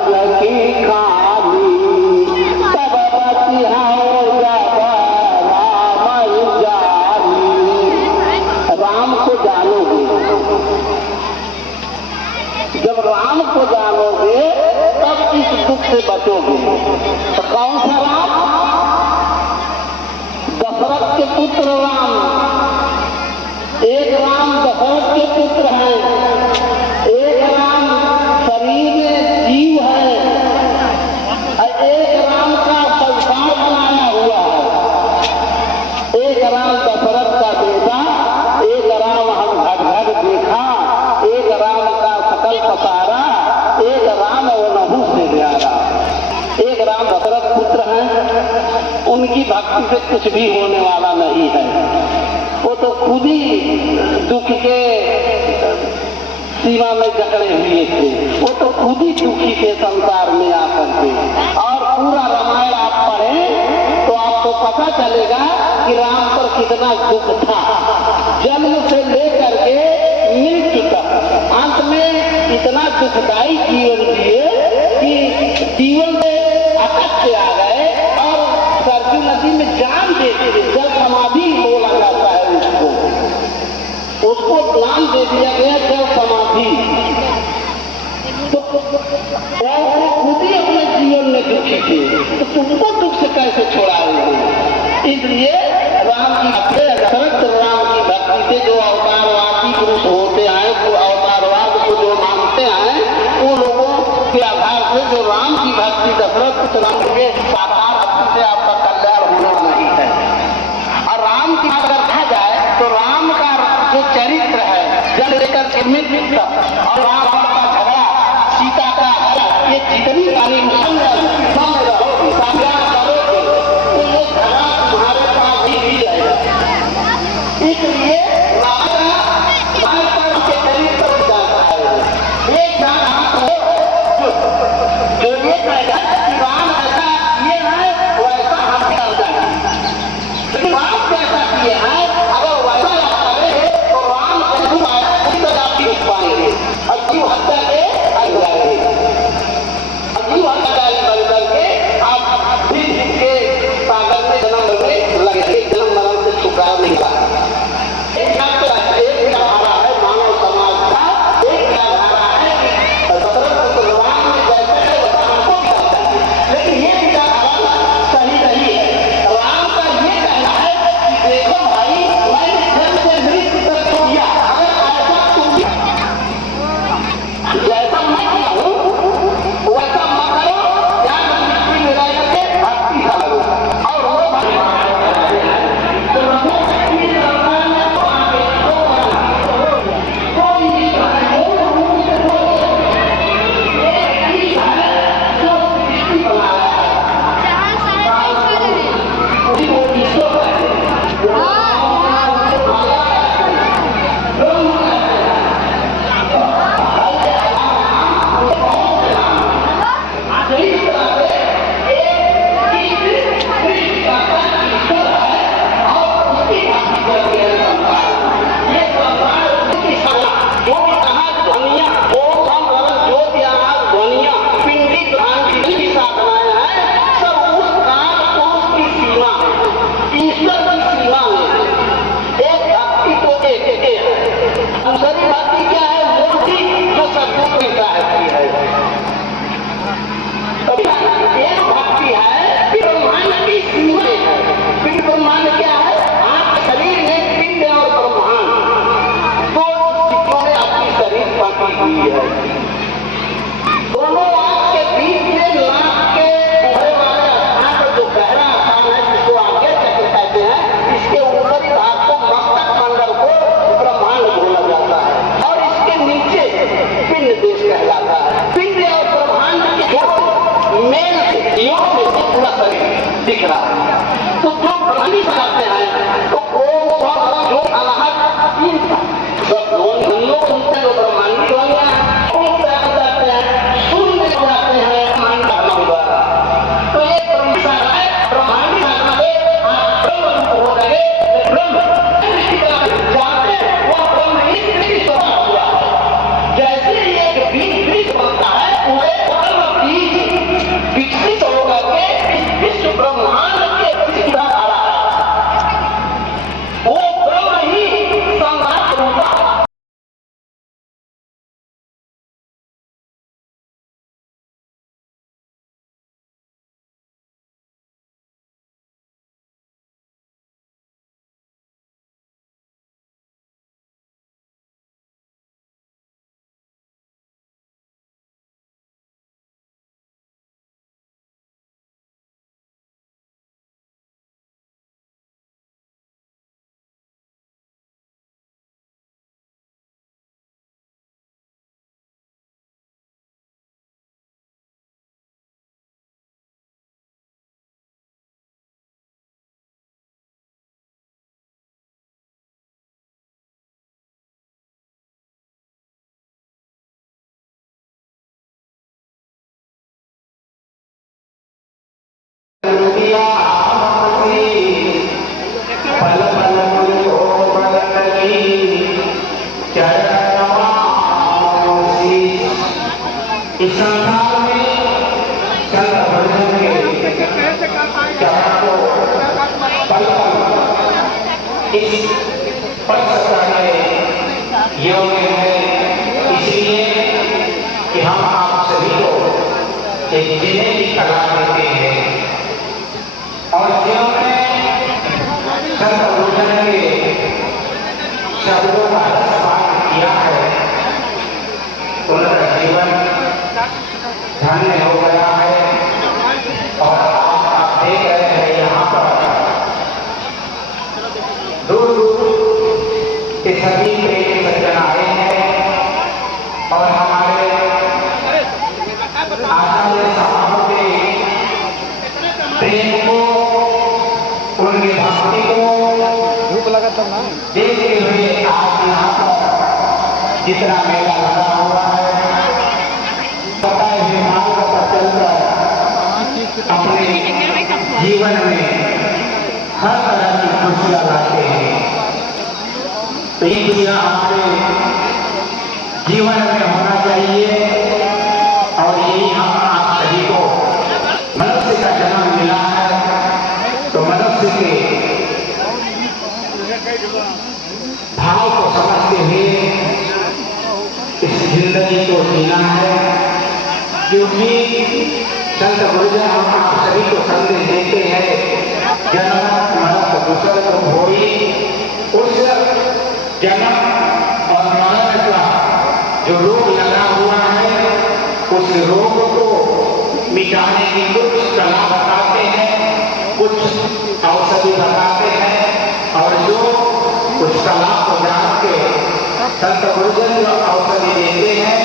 की खाली तब बतिहाओ जब राम जानी। राम को जानोगे, जब राम को जानोगे तब इस दुख से बचोगे। तो कौन सा राम? दशरथ के पुत्र राम। एक राम दशरथ के पुत्र हैं, एक राम शरीर में जीव है, और एक राम का संसार बनाया हुआ है। एक राम दशरथ का बेटा, एक राम हम घर घर देखा, एक राम का सकल पसारा, एक राम वनहु से प्यारा। एक राम दशरथ पुत्र हैं, उनकी भक्ति से कुछ भी होने वाला नहीं है। वो तो खुद ही दुख के सीमा में जकड़े हुए थे, वो तो खुद ही दुखी थे संसार में आकर के। और पूरा रामायण आप पढ़ें तो आपको पता चलेगा कि राम पर कितना दुख था, जन्म से लेकर के मृत्यु तक। अंत में इतना दुखदायी जीवन जिए कि जीवन में अकच्छ आ गए और सरजू नदी में जान दे दिए। जल समाधि बोला जाता है उसको नाम दे दिया गया जल समाधि। तो वो खुद ही अपने जीवन में दुखी थे, तो तुमको दुख से कैसे छोड़ाएंगे? इसलिए राम की दशरथ राम की भक्ति से जो अवतारवादी पुरुष होते हैं, वो अवतारवाद को जो मानते हैं, उन लोगों के आधार से जो राम की भक्ति दशरथ राम के साकार भक्ति से आपका कल्याण होना नहीं है। और राम की अगर कहा जाए तो राम का जो चरित्र है जल लेकर के मृत्यु तक, और रावण का झगड़ा, सीता का झगड़ा, ये जितनी सारी में रहोगे, संग्राम करोगे, तो ये झगड़ा तुम्हारे पास ही रहेगा। इसलिए के चरित्र पर जाता है। एक जो ये कहेगा कि राम ऐसा किए हैं वैसा हम कर जाएंगे, राम जैसा किए हैं अगर वैसा पाएंगे और जीव हत्या के आ जाएंगे। जीव हत्या कर करके रुपया पल पल मुझको बदली चरणासी। इस संसार में संत भजन के चरण को पल पल इस स्पर्श करने योग्य है, इसलिए कि हम आप सभी को एक जीने की कला देते हैं और जिन्होंने संत भजन के शब्दों का रसपान किया है उनका जीवन धन्य हो गया है। और आप देख रहे हैं यहाँ पर दूर दूर के सभी प्रेमी सज्जन आए हैं और हमारे आचार्य साहब के प्रेम को, उनकी भक्ति को देखते हुए आज यहाँ पर जितना मेला लगा हुआ है बताए हुए मार्ग पर चलकर अपने जीवन में हर तरह की खुशियाँ लाते हैं। तो ये खुशियाँ हमारे जीवन में होना चाहिए और यही हम आप सभी को मनुष्य का जन्म मिला है तो मनुष्य के भाव को समझते हुए इस जिंदगी को जीना है, क्योंकि संत गुरुजन हम आप सभी को संदेश देते हैं जन्म मरण दूसर होई। उस जन्म और मरण का जो रोग लगा हुआ है उस रोग को मिटाने की कुछ कला बताते हैं, कुछ औषधि बताते हैं और जो उस कला को जान के संत गुरुजन जो औषधि देते हैं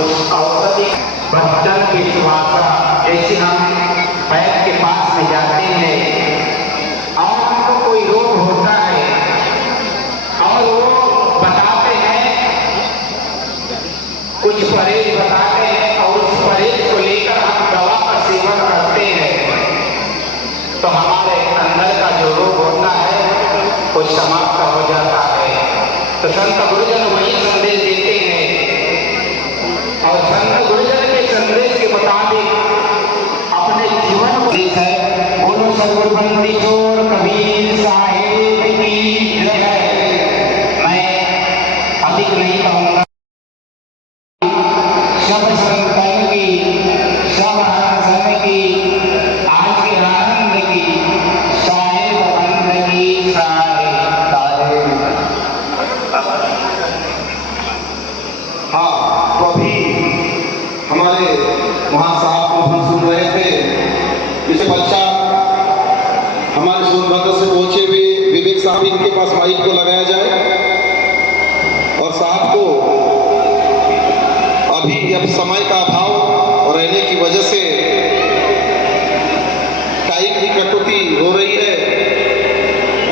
उस औषधि बच्चन की सुवासा जैसे हम पैर के पास में जाते हैं और उनको कोई रोग होता है और वो बताते हैं, कुछ परहेज बताते हैं और उस परहेज को लेकर हम दवा का सेवन करते हैं तो हमारे अंदर का जो रोग होता है वो समाप्त हो जाता है। तो संत गुरुजन वही संदेश देते हैं और संत गुरुजन के संदेश के मुताबिक अपने जीवन को है। बोलो सदगुरु बंदी छोड़ कबीर साहिब की जय। मैं अधिक नहीं कहूँगा, सब संतन की, सब हसन की, आज के आनंद की, साहिब बंद की हाँ, तो अभी हमारे वहाँ साहब को हम सुन रहे थे। इसके पश्चात हमारे सोनभद्र से पहुंचे हुए विवेक साहब, इनके पास माइक को लगाया जाए और साहब को अभी अब समय का अभाव रहने की वजह से टाइम की कटौती हो रही है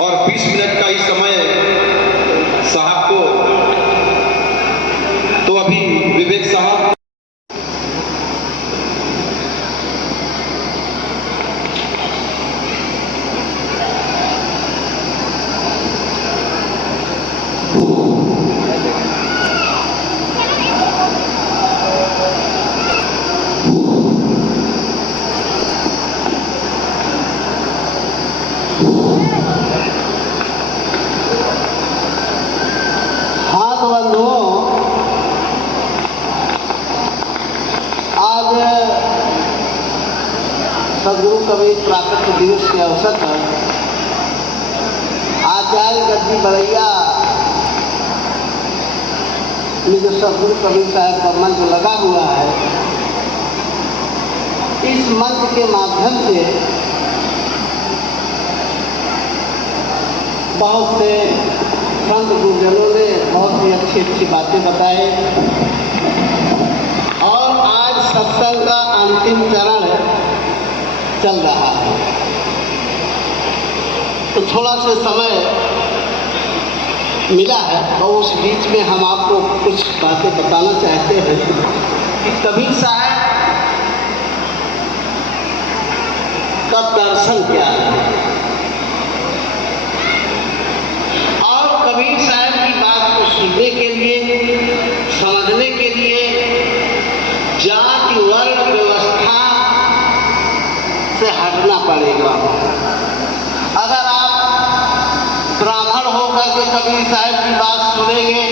और 20 मिनट का ही समय साहब को, तो अभी विवेक साहब सदगुरु कबीर प्राकट्य दिवस के अवसर पर आचार्य गद्दी बड़ैया में जो सदगुरु कबीर साहब का मंच लगा हुआ है, इस मंच के माध्यम से बहुत से संत गुरुजनों ने बहुत सी अच्छी अच्छी बातें बताए और आज सत्संग का अंतिम चरण चल रहा है। तो थोड़ा सा समय मिला है और उस बीच में हम आपको कुछ बातें बताना चाहते हैं कि कबीर साहब का दर्शन क्या है। और कबीर साहब की बात को सुनने के लिए, समझने के लिए जाति वर्ण व्यवस्था से हटना पड़ेगा। अगर आप ब्राह्मण होकर के कबीर साहब की बात सुनेंगे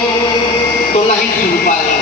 तो नहीं सुन पाएंगे।